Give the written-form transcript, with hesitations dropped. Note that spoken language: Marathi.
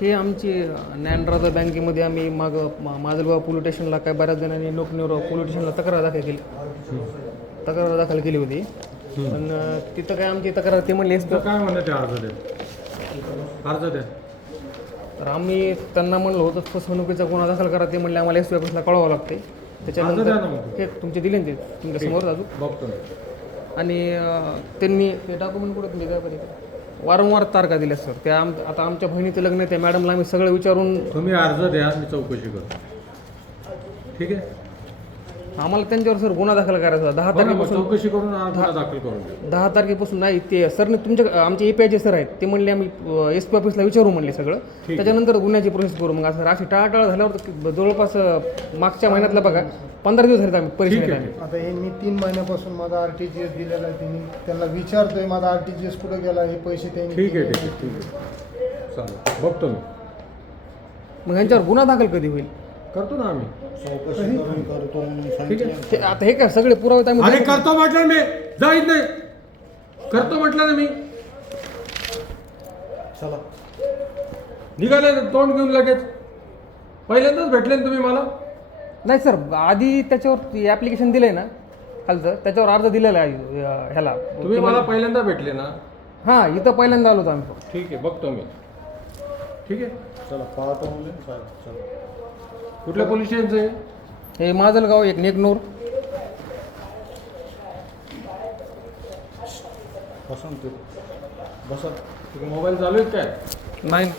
हे आमची ज्ञानराजा बँकेमध्ये आम्ही माजलगाव पोलीस स्टेशनला काय बऱ्याच जणांनी लोकनिर्वाह पोलीस स्टेशनला तक्रार दाखल केली होती. पण तिथं काय आमची तक्रार ते म्हणले काय म्हणते अर्ज द्या. तर आम्ही त्यांना म्हणलं होतं फसवणुकीचा गुन्हा दाखल करा. ते म्हणले आम्हाला एस ऑफिसला कळवावं लागते. त्याच्यानंतर हे तुमचे दिले ना ते तुमच्या समोर अजून बघतो. आणि त्यांनी ते डॉक्युमेंट कुठे तुम्ही काय पाहिजे वारंवार तारखा दिल्या सर. त्या आता आमच्या बहिणीचं लग्न आहे. त्या मॅडमला आम्ही सगळं विचारून तुम्ही अर्ज द्या, मी चौकशी करतो. ठीक आहे. आम्हाला त्यांच्यावर सर गुन्हा दाखल करायचा होता 10 तारखेपासून. चौकशी करून गुन्हा दाखल करून 10 तारखेपासून नाही ते सरने तुमच्या आमचे APIचे सर आहेत ते म्हणले आम्ही SP ऑफिसला विचारू म्हणले सगळं. त्याच्यानंतर गुन्ह्याची प्रोसेस करू. मग असं राशी टाळाटाळ झाल्यावर जवळपास मागच्या महिन्यातला बघा 15 दिवस झाले आम्ही परीक्षेत. आता हे मी 3 महिन्यापासून माझा RTGS दिलेला आहे. त्यांनी त्यांना विचारतोय माझा RTGS कुठे गेला, हे पैसे त्यांनी. ठीक आहे. चालेल, बघतो मी. मग यांच्यावर गुन्हा दाखल कधी होईल? करतो ना आम्ही. ठीक आहे. आता हे काय सगळे पुरावे आम्ही अरे करतो म्हटलं मी, जाईत नाही. करतो म्हटलं ना मी. चला निघाले तोंड घेऊन लगेच. पहिल्यांदाच भेटले ना तुम्ही मला. नाही सर आधी त्याच्यावर ॲप्लिकेशन दिलं आहे ना खालचं, त्याच्यावर अर्ज दिलेला आहे ह्याला. तुम्ही मला पहिल्यांदा भेटले ना. हां इथं पहिल्यांदा आलो होतो आम्ही. ठीक आहे, बघतो मी. ठीक आहे, चला पाहतो मुले. चला कुठल्या पोलीस स्टेशनचं आहे? हे माजलगाव एक नेकनूर. बसा. मोबाईल चालू आहेत काय? नाही